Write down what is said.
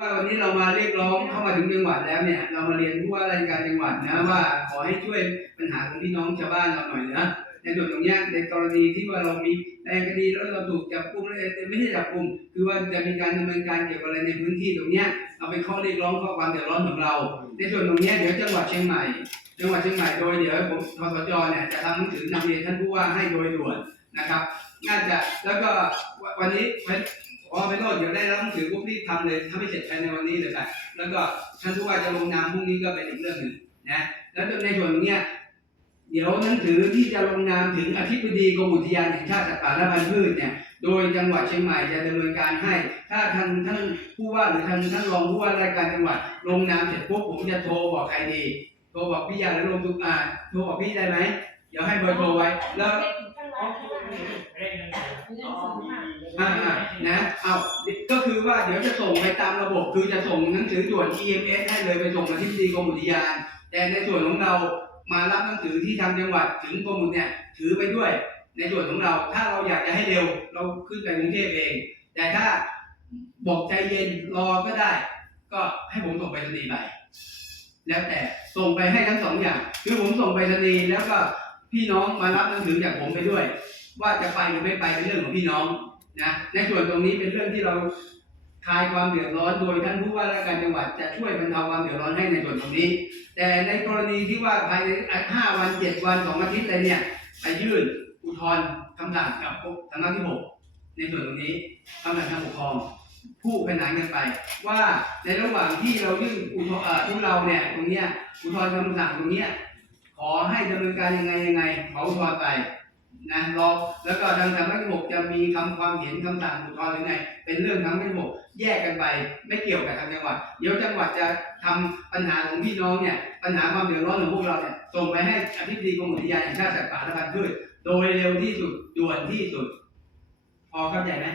ว่าวันนี้เรามาเรียกร้องเข้ามาถึงจังหวัดแล้วเนี่ย เรามาเรียนผู้ว่าราชการจังหวัดนะว่าขอให้ช่วยปัญหาของพี่น้องชาวบ้านเราหน่อยนะในส่วนตรงเนี้ยในกรณีที่ว่าเรามีในคดีแล้วเราถูกจับกุมไรไม่ใช่จับกุมคือว่าจะมีการดำเนินการเกี่ยวกับอะไรในพื้นที่ตรงเนี้ยเราเป็นข้อเรียกร้องข้อความเดือดร้อนของเรา ในส่วนตรงเนี้ยเดี๋ยวจังหวัดเชียงใหม่ จังหวัดเชียงใหม่โดยเดี๋ยวผมทสจเนี่ยจะทำหนังสือนำเรียนท่านผู้ว่าให้โดยด่วนนะครับ น่าจะแล้วก็วันนี้ พอไปโน่นเดี๋ยวได้รับหนังสือปุ๊บรีบทำเลยถ้าไม่เสร็จภายในวันนี้เลยครับแล้วก็ท่านผู้ว่าจะลงนามพรุ่งนี้ก็เป็นอีกเรื่องหนึ่งนะแล้วในส่วนเนี้ยเดี๋ยวหนังสือที่จะลงนามถึงอธิบดีกรมอุทยานแห่งชาติสัตว์ป่าและพันธุ์พืชเนี่ยโดยจังหวัดเชียงใหม่จะดำเนินการให้ ถ้าท่างท่านผู้ว่าหรือท่างท่านรองผู้ว่าราชการจังหวัด ลงนามเสร็จปุ๊บผมจะโทรบอกใครดีโทรบอกพี่ยาหรือลงทุกอ่าโทรบอกพี่ได้ไหมเดี๋ยวให้เบอร์โทรไว้แล้ว อ่าอ่า นะเอาก็คือว่าเดี๋ยวจะส่งไปตามระบบคือจะส่งหนังสือด่วน EMS ให้เลยไปส่งมาที่ดีกรมอุทยาน แต่ในส่วนของเรามารับหนังสือที่ทางจังหวัดถึงกรมอุทยานถือไปด้วย ในส่วนของเราถ้าเราอยากจะให้เร็ว เราขึ้นไปกรุงเทพเอง แต่ถ้าบอกใจเย็นรอก็ได้ ก็ให้ผมส่งไปรษณีย์ไปแล้วแต่ส่งไปให้ทั้งสองอย่าง คือผมส่งไปรษณีย์แล้วก็พี่น้องมารับหนังสือจากผมไปด้วย ว่าจะไปหรือไม่ไปเป็นเรื่องของพี่น้อง นะในส่วนตรงนี้เป็นเรื่องที่เราคลายความเดือดร้อนโดยท่านผู้ว่าราชการจังหวัดจะช่วยบรรเทาความเดือดร้อนให้ในส่วนตรงนี้ แต่ในกรณีที่ว่าภายในห้าวันเจ็ดวันสองอาทิตย์อะไรเนี่ยไปยื่นอุทธรณ์คำสั่งกับสำนักที่หกในส่วนตรงนี้คำสั่งทางปกครองผู้ขนานกันไป ว่าในระหว่างที่เรายื่นอุทธรณ์เอ่อทุเราเนี่ยตรงเนี้ยอุทธรณ์คำสั่งตรงเนี้ยขอให้ดำเนินการยังไงยังไงขออุทธรณ์ไป นะรอแล้วก็ทางทางไม่หกจะมีคำความเห็นคำสั่งอุทธรณ์หรือไง เป็นเรื่องทางระบบแยกกันไปไม่เกี่ยวกับทางจังหวัดเดี๋ยวจังหวัดจะทำปัญหาของพี่น้องเนี่ยปัญหาความเดือดร้อนของพวกเราเนี่ยส่งไปให้อธิบดีกรมอุทยานแห่งชาติสัตว์ป่าและพันธุ์พืชโดยเร็วที่สุดด่วนที่สุด พอเข้าใจไหม